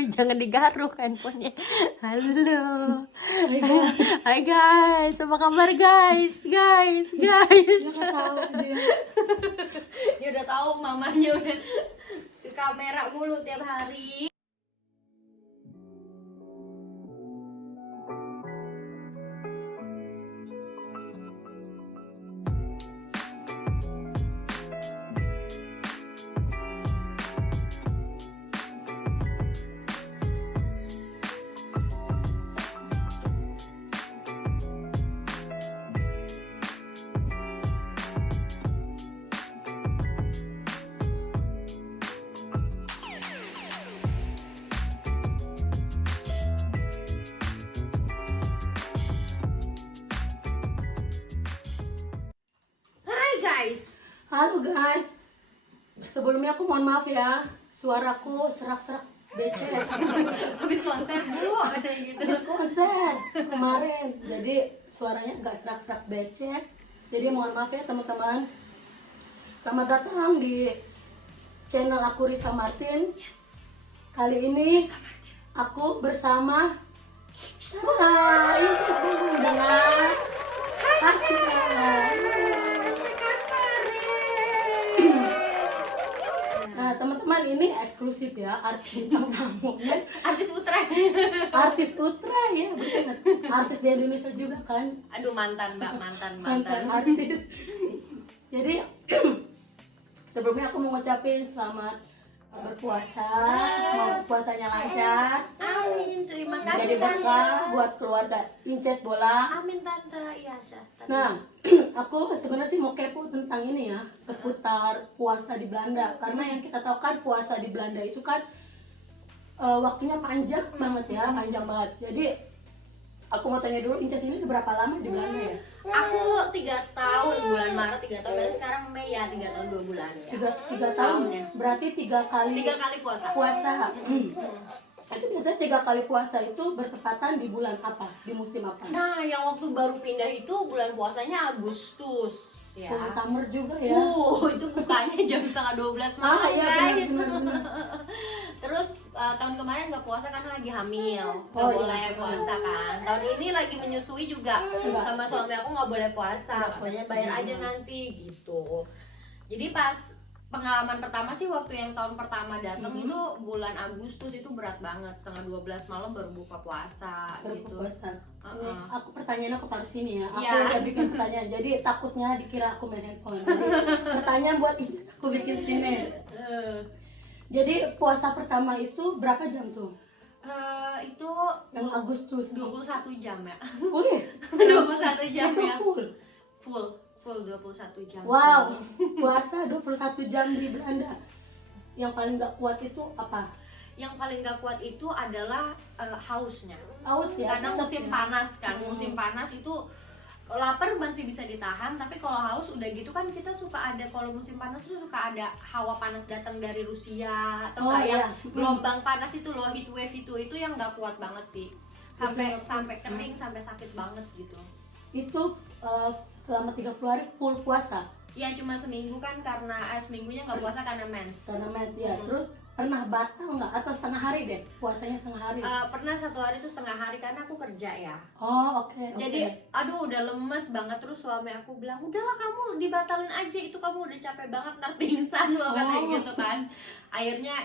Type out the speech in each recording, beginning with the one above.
Jangan digaruk handphonenya. Halo. Hai guys, apa kabar guys? Guys. Dia nggak tahu dia. Dia udah tahu mamanya udah ke kamera mulu tiap hari. Hai guys. Halo guys. Sebelumnya aku mohon maaf ya, suaraku serak-serak becek. Habis konser bu, gitu. Habis konser kemarin, jadi suaranya agak serak-serak becek. Jadi mohon maaf ya teman-teman. Selamat datang di channel aku Risa Martin. Kali ini aku bersama Inces dengan Asika. Nah teman-teman, ini eksklusif ya, artis tamunya Artis Utreh. artis Utra ya, benar. Artis di Indonesia juga kan, Aduh mantan mbak, mantan. mantan artis. Jadi sebelumnya aku mau ngucapin selamat berpuasa, semoga puasanya lancar, Amin, terima kasih jadi berkah buat keluarga Inces Bola. Amin tante, iya Syah. Nah, aku sebenarnya sih mau kepo tentang ini ya, seputar puasa di Belanda. Karena yang kita tahu kan puasa di Belanda itu kan waktunya panjang banget ya, panjang banget. Jadi aku mau tanya dulu, Inces ini udah berapa lama di Belanda ya? Aku 3 tahun, bulan Maret 3 tahun, berarti sekarang Mei ya 3 tahun 2 bulan ya. Tiga tahun ya. Berarti 3 kali 3 kali puasa. puasa. Itu biasanya 3 kali puasa itu bertepatan di bulan apa? Di musim apa? Nah, yang waktu baru pindah itu bulan puasanya Agustus ya. Oh, summer juga ya. Itu bukanya jam setengah 12 malam iya, guys. benar. Terus tahun kemarin nggak puasa karena lagi hamil, nggak Oh, boleh iya. puasa kan. Tahun ini lagi menyusui juga, Enggak. sama suami aku nggak boleh puasa, Nggak katanya puasa. bayar aja nanti gitu. Jadi pas pengalaman pertama sih waktu yang tahun pertama datang itu bulan Agustus, itu berat banget, setengah 12 malam baru buka puasa gitu. Berpuasa. Ini Uh-uh. aku pertanyaan aku taruh sini ya. Aku Iya. udah bikin pertanyaan. Jadi takutnya dikira aku main handphone. Jadi pertanyaan buat Inces aku bikin sini. Jadi puasa pertama itu berapa jam tuh? Itu Yang Agustus. 21 jam ya. Wih, 21 jam itu ya. full. Full 21 jam. Wow, puasa 21 jam di Belanda. Yang paling gak kuat itu apa? Yang paling gak kuat itu adalah hausnya. Haus ya? Karena tetap musim ya? panas kan, musim panas itu lapar masih bisa ditahan, tapi kalau haus udah gitu kan kita suka ada, kalau musim panas tuh suka ada hawa panas datang dari Rusia atau Oh, enggak iya. yang gelombang panas itu loh, heat wave itu yang nggak kuat banget sih, sampai kering, sampai sakit banget gitu. Itu selama 30 hari full puasa. Ya cuma seminggu kan, karena seminggunya nggak puasa karena mens. Karena mes ya. Terus pernah batal nggak? Atau setengah hari deh? Puasanya setengah hari? Pernah 1 hari itu setengah hari karena aku kerja ya. Oh, oke. Jadi aduh udah lemes banget, terus suami aku bilang udahlah kamu dibatalin aja, itu kamu udah capek banget ntar pingsan loh, katanya gitu kan. Akhirnya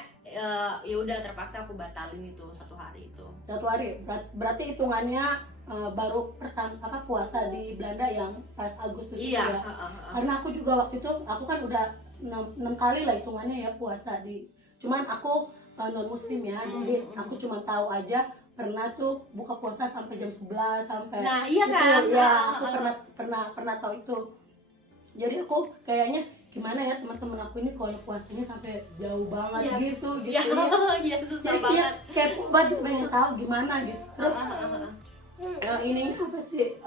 ya udah terpaksa aku batalin itu 1 hari itu. 1 hari. Berarti hitungannya baru pertama puasa di Belanda yang pas Agustus itu Iya. ya. Karena aku juga waktu itu aku kan udah 6 kali lah hitungannya ya puasa di. Cuman aku non muslim ya. Jadi aku cuma tahu aja pernah tuh buka puasa sampai jam 11 sampai. Nah, iya gitu. kan? Ya, aku pernah tahu itu. Jadi aku kayaknya gimana ya teman-teman aku ini kalau puasanya sampai jauh banget Ya, gitu ya, ya. ya susah Jadi banget. kayak banget pengen tahu gimana gitu. Terus ini apa sih?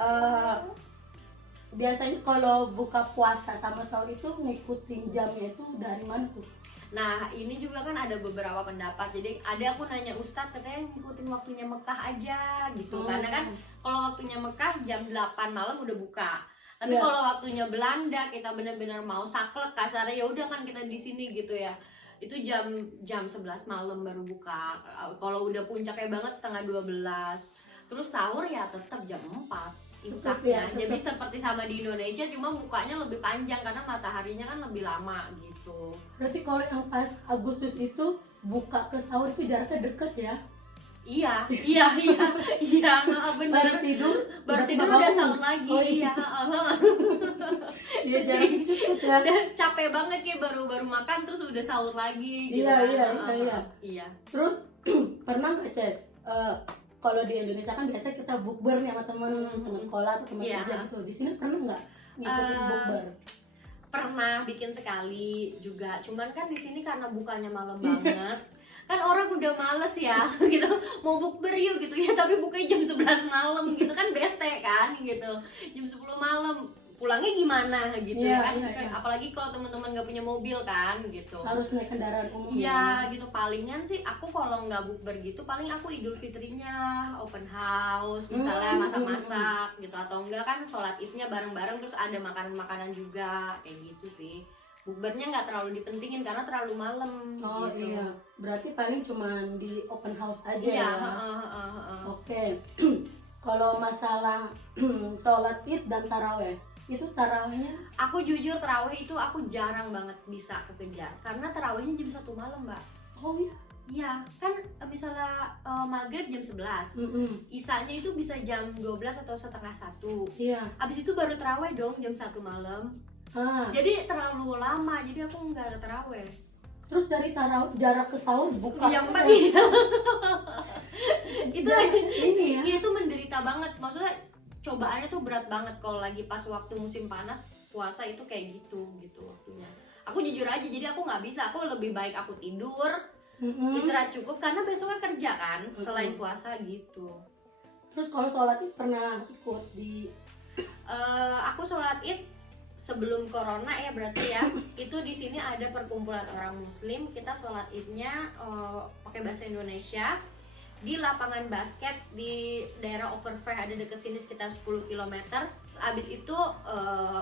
Biasanya kalau buka puasa sama sahur itu ngikutin jamnya itu dari mana tuh? Nah ini juga kan ada beberapa pendapat. Jadi ada aku nanya Ustadz, katanya ngikutin waktunya Mekah aja gitu. Karena kan kalau waktunya Mekah jam 8 malam udah buka. Tapi kalau waktunya Belanda kita benar-benar mau saklek kasarnya, ya udah kan kita di sini gitu ya. itu jam 11 malam baru buka. Kalau udah puncaknya banget setengah 12. Terus sahur ya tetap jam 4 imsaknya. Jadi seperti sama di Indonesia, cuma bukanya lebih panjang karena mataharinya kan lebih lama gitu. Berarti kalau yang pas Agustus itu buka ke sahur itu jaraknya deket ya? Iya, bener. Baru tidur udah sahur lagi. Oh, iya. Iya, jaraknya cukup ya. Udah capek banget kayak baru makan terus udah sahur lagi gitu. Iya. Terus pernah nggak Ces? Kalau di Indonesia kan biasa kita bukber nih sama teman sekolah atau teman kerja gitu. Di sini pernah nggak ngikutin bukber? Pernah bikin sekali juga. Cuman kan di sini karena bukanya malam banget. Kan orang udah males ya gitu, mau bukber yuk gitu ya, tapi bukanya jam 11 malam gitu kan, bete kan gitu. Jam 10 malam pulangnya gimana gitu kan. Apalagi kalau teman-teman nggak punya mobil kan gitu, harus naik kendaraan umum. Iya gitu. Palingan sih aku kalau nggak bukber gitu, paling aku Idul Fitrinya open house misalnya, masak-masak gitu, atau enggak kan sholat idnya bareng-bareng terus ada makanan-makanan juga kayak gitu sih. Bukbernya nggak terlalu dipentingin karena terlalu malam. Gitu. Iya, berarti paling cuman di open house aja ya. Oke. Kalau masalah sholat id dan taraweh, itu tarawehnya? Aku jujur taraweh itu aku jarang banget bisa kekejar karena tarawehnya jam 1 malam, Mbak. Oh iya? Iya, kan misalnya maghrib jam 11, isanya itu bisa jam 12 atau setengah 1. Iya. Abis itu baru taraweh dong jam 1 malam. Jadi terlalu lama, jadi aku nggak taraweh. Terus dari taraweh jarak ke sahur buka? Iya, Mbak. Itu ini ya? Itu menderita banget, maksudnya cobaannya tuh berat banget kalau lagi pas waktu musim panas puasa itu kayak gitu waktunya. Aku jujur aja, jadi aku nggak bisa. Aku lebih baik aku tidur, istirahat cukup karena besoknya kerja kan, selain puasa gitu. Terus kalau sholat id pernah ikut di? Aku sholat id sebelum corona ya berarti ya. Itu di sini ada perkumpulan orang muslim, kita sholat idnya pakai bahasa Indonesia di lapangan basket di daerah Overfair, ada deket sini sekitar 10 km. Abis itu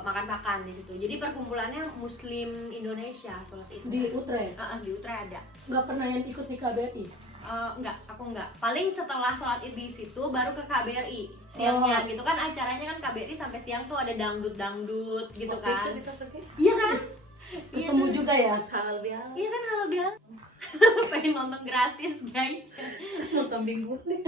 makan-makan di situ. Jadi perkumpulannya muslim Indonesia sholat id Di Utrecht? Di Utrecht ada. Nggak pernah yang ikut di KBRI? Enggak, aku enggak. Paling setelah sholat id di situ baru ke KBRI siangnya gitu kan, acaranya kan KBRI sampai siang tuh ada dangdut gitu kan. Itu kita pergi. Iya kan? Ketemu juga ya? Halal bihalal. Iya kan, halal bihalal. Pengen nonton gratis guys. Mau kambing guling.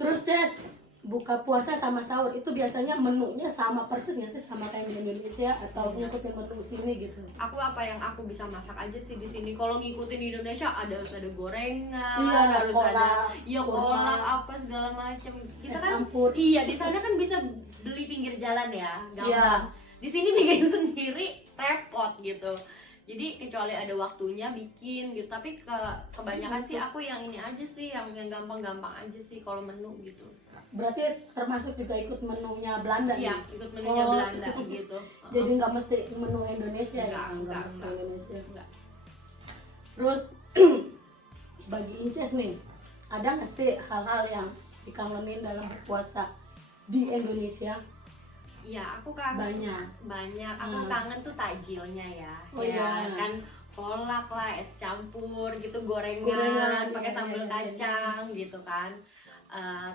Terus Ces, buka puasa sama sahur itu biasanya menunya sama persis nggak sih sama kayak di Indonesia atau ngikutin menu sini gitu? Aku apa yang aku bisa masak aja sih di sini. Kalau ngikutin di Indonesia harus ada gorengan, Iya, harus kolak, ada kurma, kolak apa segala macem. Kita es kan campur. iya di sana kan bisa beli pinggir jalan ya, gampang. Iya. Di sini bikin sendiri repot gitu. Jadi kecuali ada waktunya bikin gitu. Tapi kebanyakan sih aku yang ini aja sih, yang gampang-gampang aja sih kalau menu gitu. Berarti termasuk juga ikut menunya Belanda? Iya, nih? ikut menunya Belanda terus- gitu. Jadi nggak mesti menu Indonesia Enggak, ya? enggak, mesti enggak. Indonesia. Enggak. Terus bagi Inces nih, ada nggak sih hal-hal yang dikangenin dalam berpuasa di Indonesia? Iya, aku kangen. Banyak. Aku kangen tuh takjilnya ya. Oh ya iya. kan, kolak lah, es campur gitu, gorengan Gorengan, pakai iya, sambal iya, iya. kacang gitu kan.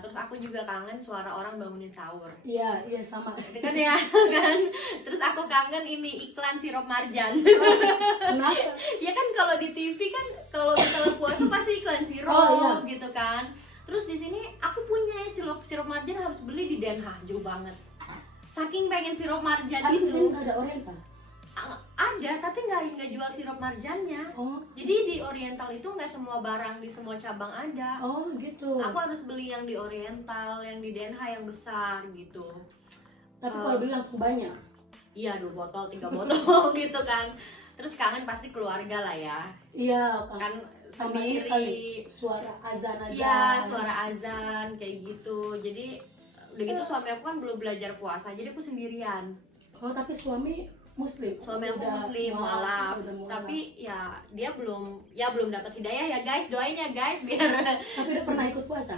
Terus aku juga kangen suara orang bangunin sahur. Iya, iya sama. Itu kan ya kan. Terus aku kangen ini iklan sirup marjan. Kenapa? Ya kan kalau di TV kan kalau misalnya puasa pasti iklan sirup Oh, iya. gitu kan. Terus di sini aku punya sirup marjan, harus beli di Den Haag, jauh banget. Saking pengen sirup marjan Tapi di sini itu. nggak ada Oriental. Ada, tapi nggak jual sirup marjannya. Oh, Jadi di Oriental itu nggak semua barang di semua cabang ada. oh gitu. Aku harus beli yang di Oriental, yang di Den Haag yang besar gitu. Tapi kalau beli langsung banyak. Iya, 2 botol, 3 botol gitu kan. Terus kangen pasti keluarga lah ya. Iya, Kan sama ini kali sendiri. suara azan. Iya, suara azan kayak gitu. Jadi udah gitu suami aku kan belum belajar puasa, jadi aku sendirian. Oh, tapi suami Muslim. Suami aku Udah muslim, mualaf. udah mualaf. Tapi ya dia belum dapat hidayah ya guys, doain ya guys biar Tapi udah pernah ikut puasa?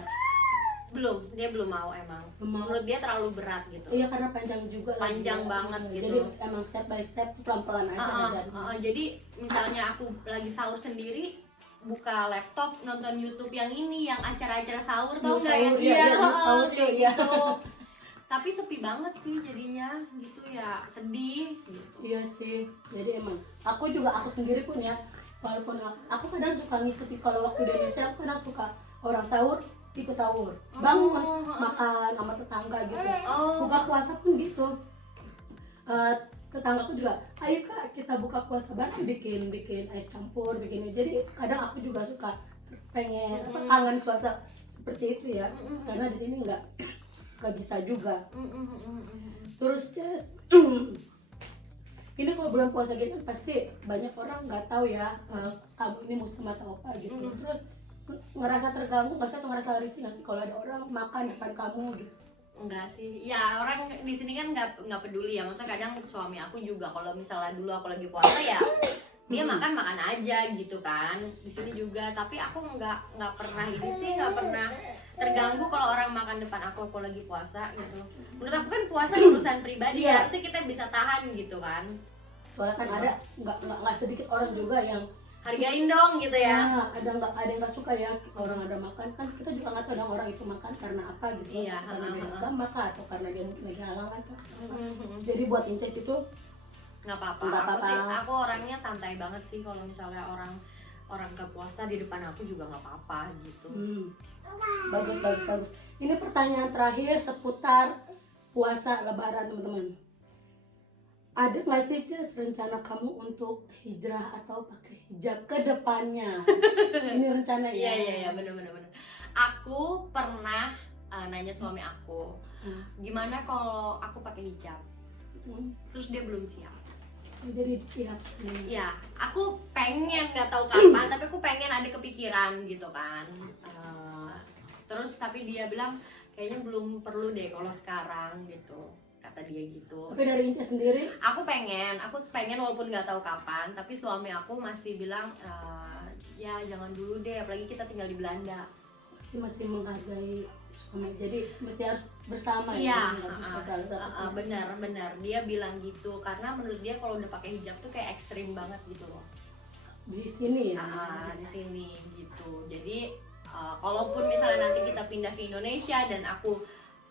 dia belum mau emang. Belum mau. Menurut dia terlalu berat gitu. Iya karena panjang juga lagi Panjang ya. banget gitu. Jadi emang step by step tuh pelan-pelan aja ngajarin. Jadi misalnya aku lagi sahur sendiri, buka laptop nonton YouTube yang ini, yang acara-acara sahur tau News nggak yang sahur, iya, news sahur, kayak iya. gitu. Tapi sepi banget sih jadinya gitu ya, sedih gitu. Iya sih, jadi emang aku sendiri pun ya, walaupun aku kadang suka ngikuti, kalau waktu di Indonesia aku kadang suka orang sahur ikut sahur, bangun makan sama tetangga gitu. Buka puasa pun gitu. Tetanggaku juga, ayo kak kita buka puasa bareng, bikin es campur, bikin ini. Jadi kadang aku juga suka pengen kangen suasana seperti itu ya, karena di sini nggak bisa juga. Terus Jess, ini kalau bulan puasa gini kan pasti banyak orang nggak tahu ya kamu ini muslim atau apa gitu. Terus ngerasa terganggu nggak sih, atau ngerasa risih nggak sih kalau ada orang makan depan kamu gitu? Enggak sih, ya orang di sini kan nggak peduli ya. Maksudnya kadang suami aku juga kalau misalnya dulu aku lagi puasa ya dia makan aja gitu kan. Di sini juga, tapi aku nggak pernah ini sih, nggak pernah terganggu kalau orang makan depan aku lagi puasa gitu. Menurut aku kan puasa urusan pribadi, Iya. harusnya kita bisa tahan gitu kan. Soalnya kan ada nggak sedikit orang juga yang Hargain dong gitu ya. ada yang nggak suka ya orang ada makan, kan kita juga nggak tahu dong orang itu makan karena apa gitu. Iya, Karena dia agama kah, atau karena dia mungkin lagi halangan kah. Mhm. Jadi buat Inces itu Nggak apa-apa. Nggak Aku apa-apa. sih, aku orangnya santai banget sih. Kalau misalnya orang gak puasa di depan aku juga nggak apa-apa gitu. bagus. Ini pertanyaan terakhir seputar puasa Lebaran teman-teman. Ada nggak sih Ces rencana kamu untuk hijrah atau pakai hijab ke depannya? Ini rencana ya? Iya, bener. Aku pernah nanya suami aku, gimana kalau aku pakai hijab? Terus dia belum siap. Jadi siap. Ya, aku pengen, nggak tahu kapan, tapi aku pengen ada kepikiran gitu kan. Terus tapi dia bilang kayaknya belum perlu deh kalau sekarang gitu, kata dia gitu. Tapi dari Inces sendiri? Aku pengen walaupun nggak tahu kapan, tapi suami aku masih bilang ya jangan dulu deh, apalagi kita tinggal di Belanda. Masih menghargai suami, jadi mesti harus bersama Iya, ya, nggak bisa salah satu. benar dia bilang gitu, karena menurut dia kalau udah pakai hijab tuh kayak ekstrim banget gitu loh. Di sini ya. Di sini gitu. Jadi kalaupun misalnya nanti kita pindah ke Indonesia dan aku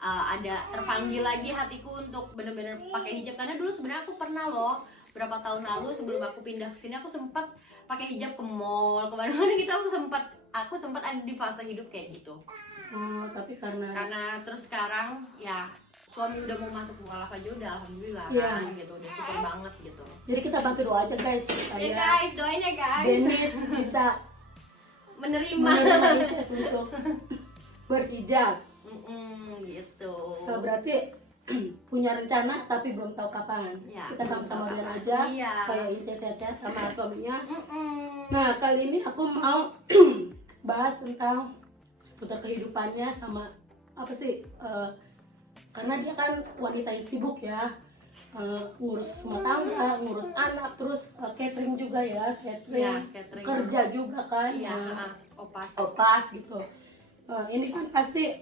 ada terpanggil lagi hatiku untuk benar-benar pakai hijab, karena dulu sebenarnya aku pernah loh berapa tahun lalu sebelum aku pindah ke sini aku sempat pakai hijab ke mall kemana-mana gitu. Aku sempat ada di fase hidup kayak gitu. Tapi karena Terus sekarang ya suami udah mau masuk mualaf aja udah alhamdulillah Iya. kan gitu, udah syukur banget gitu. jadi kita bantu doa aja guys Ya supaya guys, doain ya guys. Dennis bisa Menerima. Inces untuk berhijab. Gitu. Nah, berarti punya rencana tapi belum tahu kapan. Ya, Kita sama-sama belum tahu doain kapan. aja Iya. kayak Inces sehat-sehat sama suaminya. Mm-mm. Nah, kali ini aku mau bahas tentang seputar kehidupannya sama apa sih? Karena dia kan wanita yang sibuk ya, ngurus rumah tangga, ngurus anak, terus catering juga ya, Iya, catering. kerja juga kan, Iya, ya, opas. gitu. Ini kan pasti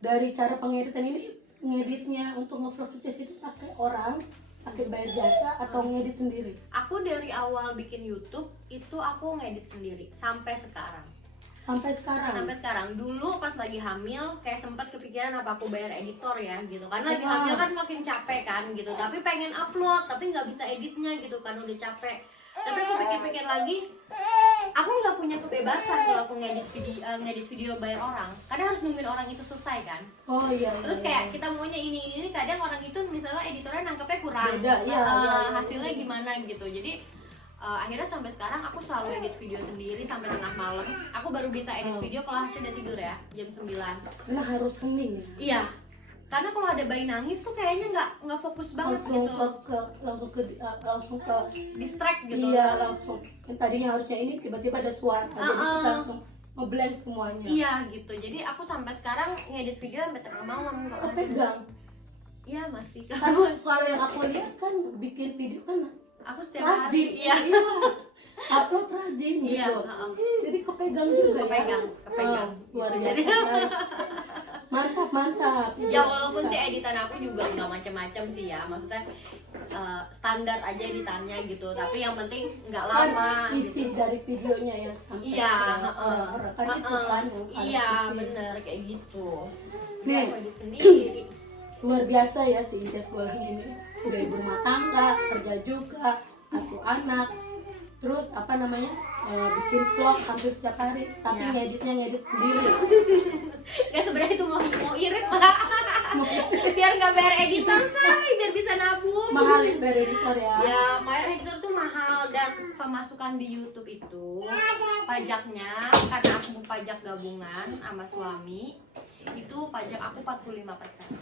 dari cara pengeditan ini, ngeditnya untuk nge-vlog Inces itu pakai orang, pakai bayar jasa atau ngedit sendiri? Aku dari awal bikin YouTube itu aku ngedit sendiri sampai sekarang. Sampai sekarang. Dulu pas lagi hamil kayak sempat kepikiran apa aku bayar editor ya gitu, karena lagi hamil kan makin capek kan gitu, tapi pengen upload tapi nggak bisa editnya gitu kan, udah capek. Tapi aku pikir-pikir lagi, aku nggak punya kebebasan kalau aku ngedit video bayar orang, karena harus nungguin orang itu selesai kan. Oh iya. Terus kayak kita maunya ini kadang orang itu misalnya editornya nangkepnya kurang, Beda, iya. hasilnya gimana gitu. Jadi akhirnya sampai sekarang aku selalu edit video sendiri sampai tengah malam. Aku baru bisa edit video kalau Hasya udah tidur ya, jam 9. Karena harus hening ya. Iya, karena kalau ada bayi nangis tuh kayaknya nggak fokus banget gitu, langsung ke distract gitu. iya, langsung yang tadinya harusnya ini tiba-tiba ada suara, jadi kita langsung ngeblend semuanya. Iya gitu. Jadi aku sampai sekarang ngedit video sampai tengah malam kalau Apa pegang? Iya masih. Kalau yang aku lihat kan bikin video kan Aku setiap hari. rajin. Iya. upload rajin Iya, gitu. heeh. Jadi kepegang juga Kepegang, ya. kepegang. Luar Gitu. biasa Jadi- guys. Mantap. Ya walaupun si editan aku juga nggak macam-macam sih ya, maksudnya standar aja editannya gitu, tapi yang penting nggak lama isi gitu. dari videonya yang sampai Iya, ke orang-orang kan itu kan yang paling iya penting. bener kayak gitu. Nih. Aku edit sendiri. Luar biasa ya si Inces Bolang ini, udah ibu rumah tangga, kerja juga, asuh anak, terus apa namanya bikin vlog hampir setiap hari, tapi Ya. ngedit sendiri. Nggak, sebenarnya itu mau irit pak, biar nggak bayar editor say, biar bisa nabung. Mahal ya bayar editor ya. Ya, bayar editor tuh mahal, dan pemasukan di YouTube itu pajaknya, karena aku pajak gabungan sama suami, itu pajak aku 45%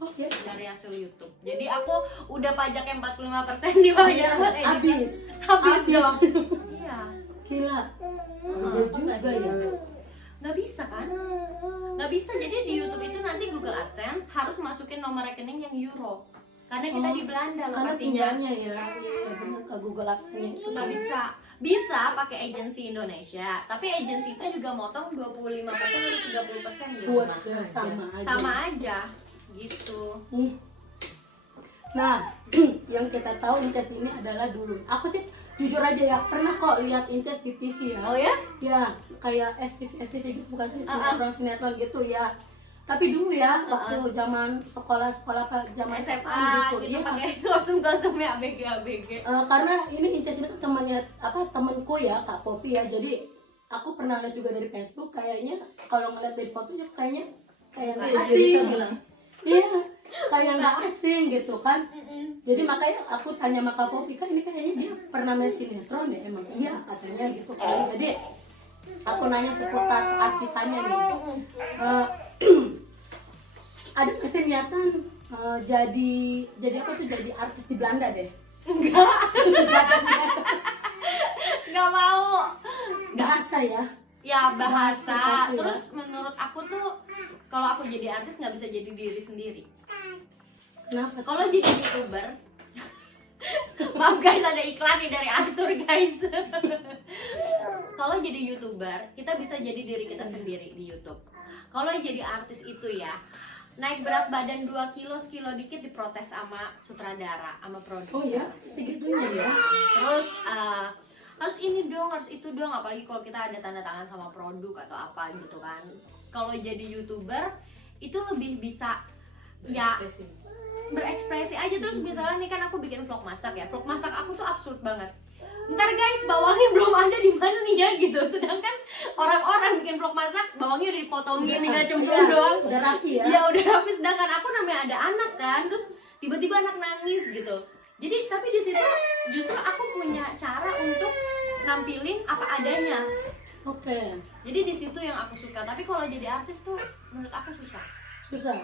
Oh ya, dari hasil YouTube. Jadi aku udah pajak yang 45% dibayar buat editor. Habis dong. Iya. Gila. Gede juga ya. Nggak bisa kan? Nggak bisa. Jadi di YouTube itu nanti Google AdSense harus masukin nomor rekening yang euro. Karena kita Oh, di Belanda Karena lokasinya. tinggalnya ya, iya benar ke Google Ads-nya itu. Nggak bisa. Bisa pakai agensi Indonesia, tapi agensi itu juga motong 25% atau 30% gitu. Buat Mas. ya, sama aja. Sama aja gitu. Nah, yang kita tahu Inces ini adalah dulu. Aku sih jujur aja ya, pernah kok lihat Inces di TV ya. Oh ya? Ya, kayak FTV gitu, bukan sih sinetron gitu ya. Tapi dulu ya, waktu zaman sekolah apa zaman SMA gitu, iya. pakai kostum-kostumnya ABG. Karena ini Inces ini kan temannya temanku ya, Kak Popi ya. Jadi aku pernah lihat juga dari Facebook, kayaknya kalau ngeliat dari fotonya kayaknya kayak nggak Nggak asing. Bisa bilang. Iya, kayak nggak asing gitu kan. Jadi makanya aku tanya sama Kak Popi, kan ini kayaknya dia pernah main sinetron ya, emang iya katanya gitu kan. Jadi aku nanya seputar artisannya nih. Ada keseniatan jadi apa tuh, jadi artis di Belanda deh. Nggak mau. Bahasa ya. Ya bahasa. Satu ya. Terus menurut aku tuh kalau aku jadi artis nggak bisa jadi diri sendiri. Kenapa? Kalau jadi YouTuber, maaf guys ada iklan nih dari Arthur guys. Kalau jadi YouTuber, kita bisa jadi diri kita sendiri di YouTube. Kalau jadi artis itu ya, naik berat badan 2 kilo, sekilo dikit diprotes sama sutradara, sama produser. Oh ya, segitunya ya. Terus harus ini dong, harus itu dong, apalagi kalau kita ada tanda tangan sama produk atau apa gitu kan. Kalau jadi YouTuber itu lebih bisa ya berekspresi aja. Terus misalnya nih kan aku bikin vlog masak ya, vlog masak aku tuh absurd banget. Ntar guys, bawangnya belum ada di mana nih ya gitu. Sedangkan orang-orang bikin vlog masak, bawangnya udah dipotongin, tinggal cemplung doang. Udah rapi ya. Ya udah rapi, sedangkan aku namanya ada anak kan, terus tiba-tiba anak nangis gitu. Jadi tapi di situ justru aku punya cara untuk nampilin apa adanya. Oke. Jadi di situ yang aku suka. Tapi kalau jadi artis tuh menurut aku susah. Susah.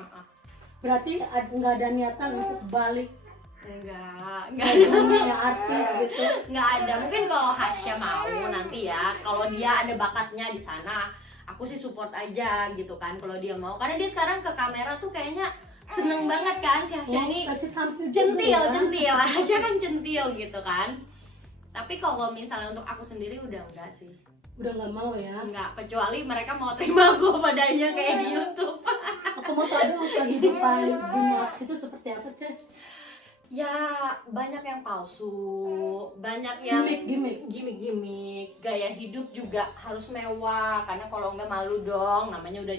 Berarti nggak ada niatan untuk balik Enggak ke ada. dunia artis gitu. Nggak ada. Mungkin kalau Hasya mau nanti ya, kalau dia ada bakatnya di sana, aku sih support aja gitu kan kalau dia mau. Karena dia sekarang ke kamera tuh kayaknya seneng banget kan si Hasya ini. Pasti tampil Centil, juga ya. centil. Hasya kan centil gitu kan. Tapi kalau misalnya untuk aku sendiri udah enggak sih. Udah nggak mau ya. Enggak, kecuali mereka mau terima aku padanya kayak di YouTube. Aku mau tahu dong kehidupan dunia artis itu seperti apa, Ces? Ya, banyak yang palsu, banyak yang gimmick, gaya hidup juga harus mewah, karena kalau nggak malu dong, namanya udah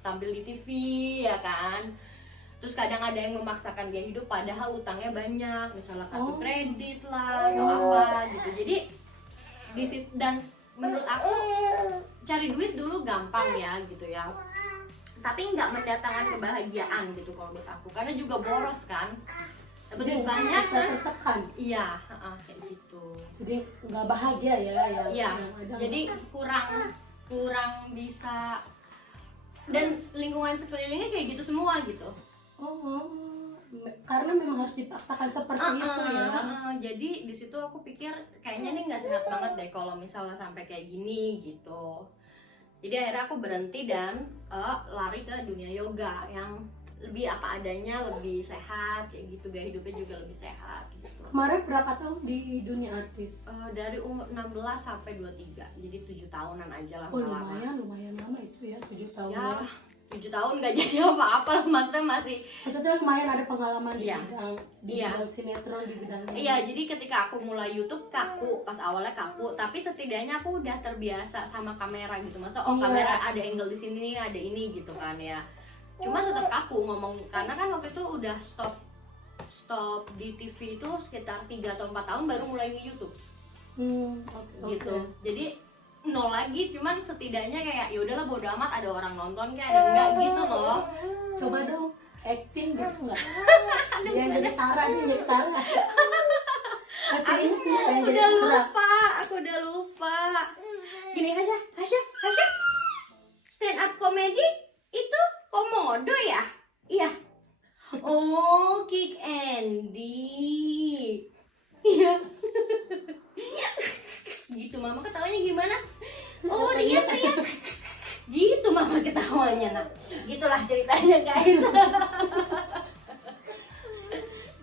tampil di TV ya kan. Terus kadang ada yang memaksakan gaya hidup padahal utangnya banyak, misalnya kartu kredit lah atau apa gitu. Jadi di situ, dan menurut aku cari duit dulu gampang ya gitu ya, tapi nggak mendatangkan kebahagiaan gitu kalau buat aku, karena juga boros kan. Dapat duit banyak terus tertekan. iya, kayak gitu. Jadi nggak bahagia ya ya. Iya. Kadang-kadang. Jadi kurang bisa, dan lingkungan sekelilingnya kayak gitu semua gitu. Karena memang harus dipaksakan seperti itu ya. Jadi di situ aku pikir kayaknya nih nggak sehat banget deh kalau misalnya sampai kayak gini gitu. Jadi akhirnya aku berhenti dan lari ke dunia yoga yang lebih apa adanya, lebih sehat kayak gitu, gaya hidupnya juga lebih sehat gitu. Kemarin berapa tahun di dunia artis? Dari umur 16 sampai 23, jadi 7 tahunan aja lah. Oh nggak lama. lumayan lama itu ya, 7 tahun Ya, ya. 7 tahun gak jadi apa-apa, maksudnya masih. Maksudnya lumayan ada pengalaman di Iya. bidang Iya. bidang sinetron, di bidang Iya, jadi ketika aku mulai YouTube kaku, pas awalnya kaku, tapi setidaknya aku udah terbiasa sama kamera gitu. Maksudnya Iya. kamera ada angle di sini, ada ini gitu kan ya. Cuma tetap kaku ngomong karena kan waktu itu udah stop di TV itu sekitar 3 atau 4 tahun baru mulai di YouTube Oke. gitu. Jadi nol lagi, cuman setidaknya kayak ya udahlah bodo amat, ada orang nonton kayak ada enggak gitu loh. Coba dong acting bisa nggak? Yang jadi Tara, dia jadi Tara. Masih ingat ya yang jadi Udah Tara? lupa, aku udah lupa. Gini aja, Hasya, stand up comedy itu komodo ya? Iya. Oh, Kick Andy. Iya. Gitu mama ketawanya gimana? Oh, teriak. Gitu mama ketawanya, nah. Gitulah ceritanya guys.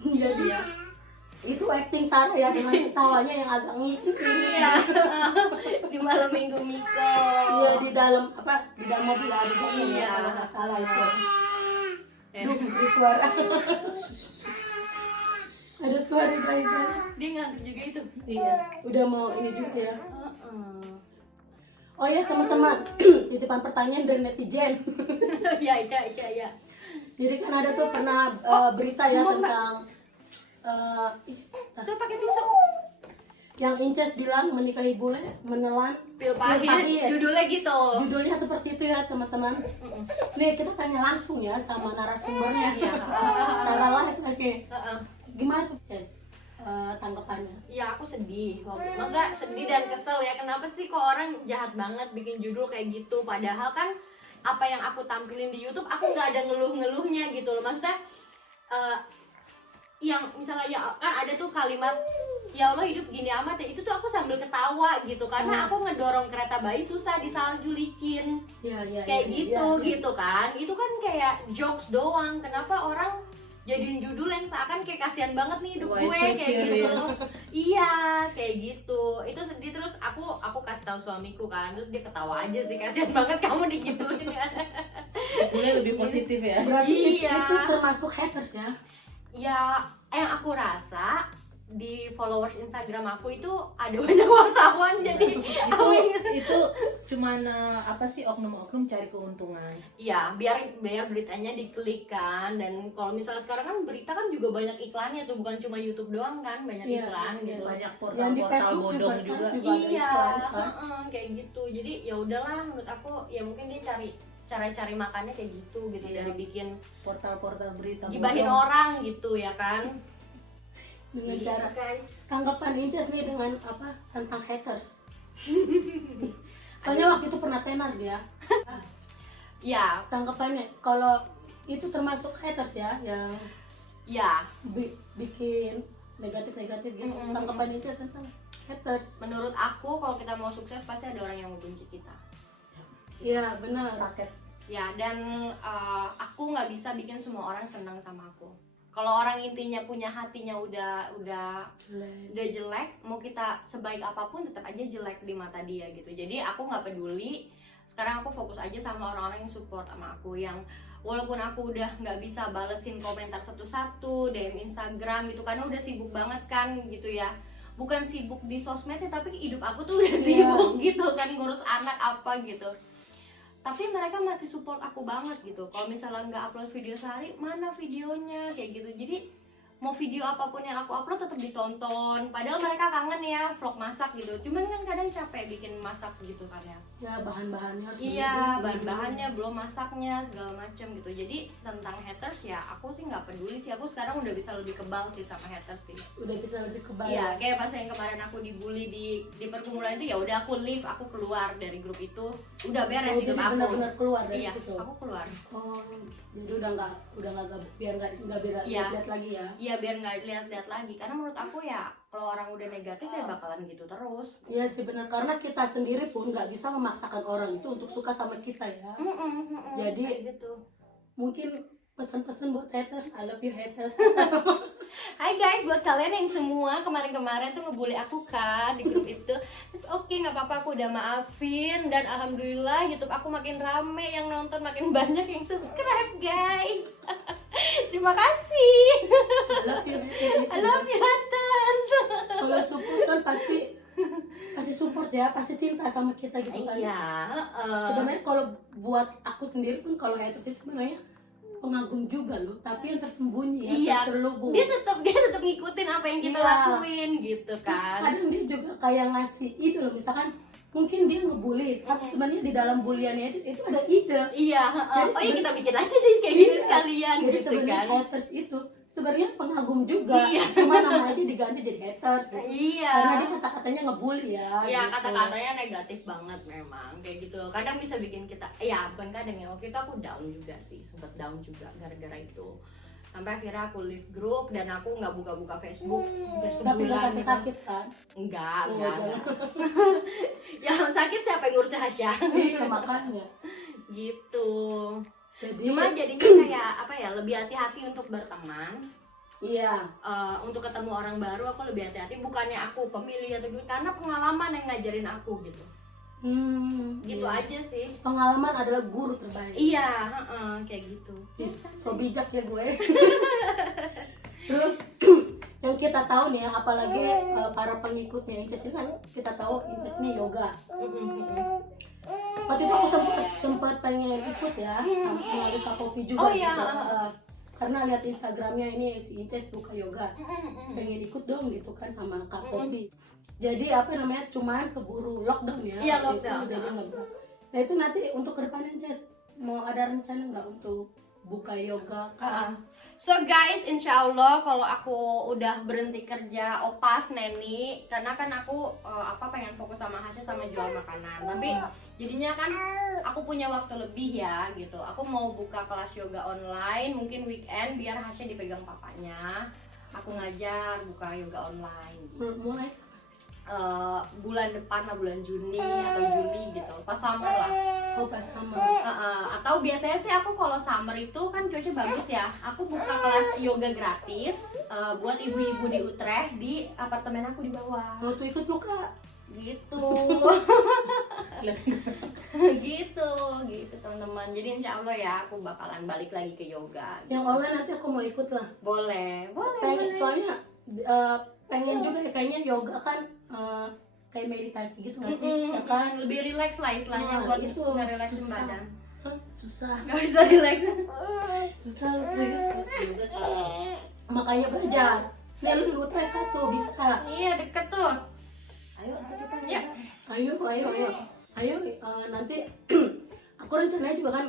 Jadi ya itu acting Tara ya, dengan ketawanya yang agak ngikut. Iya. Di malam minggu Miko. Iya, di dalam mobil ada yang Iya. kalau nggak salah itu. Eh, Duh, ada suara. Ada suara dari dalam. dia ngantuk juga itu. Iya, udah mau ini juga ya. Heeh. Oh ya teman-teman, titipan pertanyaan dari netizen. Iya. Jadi kan ada tuh pernah berita ya ngomong, Mbak. tentang Tuh pakai tisu. yang Inces bilang menikahi bule menelan Pil Pil pahit. pahit. Judulnya gitu. Judulnya seperti itu ya teman-teman. Nih kita tanya langsung ya sama narasumbernya. Iya. Secara live lagi. Heeh. Gimana tuh Ces tanggapannya? Ya aku sedih. Maksudnya sedih dan kesel ya. Kenapa sih kok orang jahat banget bikin judul kayak gitu? Padahal kan apa yang aku tampilin di YouTube aku nggak ada ngeluh-ngeluhnya gitu loh. Maksudnya yang misalnya ya kan ada tuh kalimat ya Allah hidup gini amat ya, itu tuh aku sambil ketawa gitu karena aku ngedorong kereta bayi susah di salju licin Iya, kayak gitu kan, itu kan kayak jokes doang. Kenapa orang jadiin judul yang seakan kayak kasihan banget nih hidup Why gue so kayak gitu. serious? Iya kayak gitu, itu sedih. Terus aku kasih tahu suamiku kan, terus dia ketawa aja sih, kasihan banget kamu digituin. Boleh lebih positif ya. Berarti Iya. itu termasuk haters ya? Ya yang aku rasa di followers Instagram aku itu ada banyak wartawan jadi itu cuman apa sih, oknum-oknum cari keuntungan. ya biar beritanya diklik kan. Dan kalau misalnya sekarang kan berita kan juga banyak iklannya tuh, bukan cuma YouTube doang kan, banyak Iya, iklan iya, gitu. Banyak Yang di portal-portal Facebook juga bodong sekarang juga. juga ada Iya, iklan, kan? kayak gitu. Jadi ya udahlah, menurut aku ya mungkin dia cari makannya kayak gitu Iya. dari bikin Portal-portal berita gibahin bodong. orang gitu ya kan. Dengan Gitu, cara guys. tanggapan Inces nih dengan apa tentang haters. Soalnya waktu itu pernah tenar dia. Ya, Tanggapannya kalau itu termasuk haters ya, yang ya. bikin negatif gitu. Mm-mm. Tanggapan Inces tentang haters. Menurut aku kalau kita mau sukses pasti ada orang yang membenci kita. Iya benar. Paket. Ya, dan aku nggak bisa bikin semua orang senang sama aku. Kalau orang intinya punya hatinya udah jelek, mau kita sebaik apapun tetap aja jelek di mata dia gitu. Jadi aku nggak peduli. Sekarang aku fokus aja sama orang-orang yang support sama aku, yang walaupun aku udah nggak bisa balesin komentar satu-satu, DM Instagram gitu karena udah sibuk banget kan gitu ya. Bukan sibuk di sosmednya, tapi hidup aku tuh udah sibuk gitu kan, ngurus anak apa gitu. Tapi mereka masih support aku banget gitu. Kalau misalnya nggak upload video sehari, mana videonya kayak gitu. Jadi mau video apapun yang aku upload tetap ditonton. Padahal mereka kangen ya vlog masak gitu. Cuman kan kadang capek bikin masak gitu kan ya. Ya bahan-bahannya harus Iya, gitu. bahan-bahannya belum masaknya segala macam gitu. Jadi tentang haters ya aku sih nggak peduli sih. Aku sekarang udah bisa lebih kebal sih sama haters sih. Udah bisa lebih kebal. Iya, kayak pas yang kemarin aku dibully di pergumulan itu, ya udah aku leave, aku keluar dari grup itu. Udah beres hidup aku. Benar-benar keluar dari Iya, situ. aku keluar. Oh, jadi udah nggak biar nggak Iya. lihat lagi ya. Iya, biar nggak lihat-lihat lagi. Karena menurut aku ya kalau orang udah negatif ya bakalan gitu terus. Iya sih benar, karena kita sendiri pun nggak bisa memaksakan orang itu untuk suka sama kita ya. Jadi kayak gitu. mungkin pesan-pesan buat haters, I love you haters. Hai guys, buat kalian yang semua kemarin-kemarin tuh ngebully aku kan di grup itu, it's okay, nggak apa-apa, aku udah maafin. Dan alhamdulillah YouTube aku makin rame yang nonton, makin banyak yang subscribe guys. Terima kasih. I love you haters. I love you haters. Kalau support kan pasti support ya, pasti cinta sama kita gitu kan. Iya. Sebenarnya kalau buat aku sendiri pun, kalau haters itu sebenarnya pengagum juga loh, tapi yang tersembunyi ya, Iya. terselubung. Dia tetap ngikutin apa yang kita Iya. lakuin gitu Terus kan. kadang dia juga kayak ngasih ide loh, misalkan mungkin dia ngebully, tapi sebenarnya di dalam buliannya itu ada ide. Iya. Jadi Oh iya, kita sebenarnya- bikin aja deh kayak gini Iya. sekalian Jadi gitu sebenarnya kan. haters itu sebenarnya pengagum juga, Iya. cuma namanya diganti jadi haters gitu. Iya. Karena dia kata-katanya ngebully ya. Iya, gitu. kata-katanya negatif banget memang kayak gitu. Kadang bisa bikin kita, ya bukan kadang ya, waktu itu aku down juga sih, sempet down juga gara-gara itu. Sampai akhirnya aku leave grup dan aku nggak buka-buka Facebook hampir Tapi sebulan. nggak sampai gitu. sakit kan? Enggak, Oh, enggak. jangan. Yang sakit siapa yang ngurus Hasya? Iya, makanya. Gitu. Jadi Cuma jadinya kayak apa ya, lebih hati-hati untuk berteman. iya. Untuk ketemu orang baru aku lebih hati-hati, bukannya aku pemilih atau gimana, karena pengalaman yang ngajarin aku gitu. Gitu iya. aja sih. Pengalaman adalah guru terbaik. Iya, kayak gitu. Ih, so bijak ya gue. Terus yang kita tahu nih ya, apalagi para pengikutnya Inces ini kan, kita tahu Inces ini yoga. Waktu itu aku sempat pengen ikut ya, sama melalui Kak Popi juga. Oh iya, gitu. Karena lihat Instagramnya ini si Inces buka yoga, pengen ikut dong gitu kan sama Kak Popi. Jadi apa namanya, cuman keburu lockdown ya. Iya, waktu itu, lockdown. jadi nggak bisa. Nah itu nanti untuk kedepannya Inces mau ada rencana nggak untuk buka yoga? So guys, insya Allah kalau aku udah berhenti kerja opas neni, karena kan aku pengen fokus sama Hasya sama jual makanan. Tapi jadinya kan aku punya waktu lebih ya gitu. Aku mau buka kelas yoga online mungkin weekend biar Hasya dipegang papanya. Aku ngajar buka yoga online. Mulai Bulan depan lah, bulan Juni atau Juli gitu, pas summer lah. oh pas sama. Atau biasanya sih aku kalau summer itu kan cuaca bagus ya, aku buka kelas yoga gratis buat ibu-ibu di Utrecht di apartemen aku di bawah Waktu ikut lu Kak? gitu. gitu teman-teman. Jadi insya Allah ya aku bakalan balik lagi ke yoga. Yang online nanti aku mau ikut lah. Boleh Pengen, soalnya pengen juga ya, kayaknya yoga kan kayak meditasi gitu nggak sih? Ya kan? lebih relax lah istilahnya, Nah, buat itu ngerelaksin susah. badan. Hah, susah. Gak bisa relax. Susah lu serius. Makanya belajar. Nih lu di Utrecht kan tuh bisa. Iya, deket tuh. Ayo kita Ya. Ayo nanti aku rencananya juga kan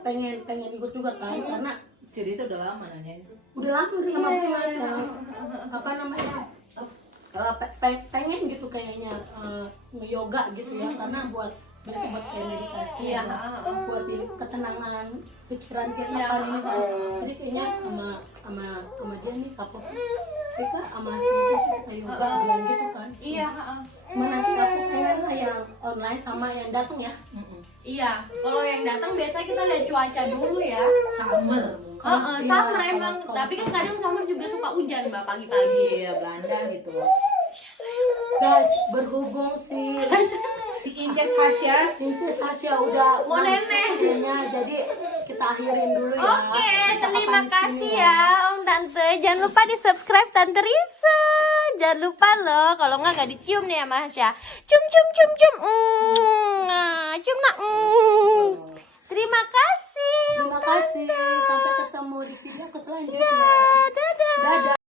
pengen ikut juga kan, karena jadi udah lama nanya itu. udah lama banget apa namanya pengen gitu kayaknya nge-yoga gitu ya, karena sebenarnya buat kayak meditasi Iya, ya, buat ketenangan pikiran kita Iya, kan ini kan. Jadi kayaknya sama dia nih kapok kita sama si Inces kita yoga bilang gitu kan. Iya, Cuma nanti aku pengen lah yang online sama yang datang ya. iya. Kalau yang datang biasanya kita lihat cuaca dulu ya. Summer. Iya, Summer kalau- emang. kalau Tapi kan kadang summer juga suka hujan, Mbak, pagi-pagi. Iya, Belanda gitu. Guys, berhubung si Inces Hasya Inces Hasya udah Mau nenek. kayaknya, jadi kita akhirin dulu ya. Oke, Kita terima papan di kasih sini ya Om Tante. Jangan lupa di subscribe Tante Risa. Jangan lupa loh, kalau nggak dicium nih ya Mas ya. Cium cium cium cium. Cium nak. Terima kasih. Terima kasih. Sampai ketemu di video selanjutnya. Dadah. Dadah.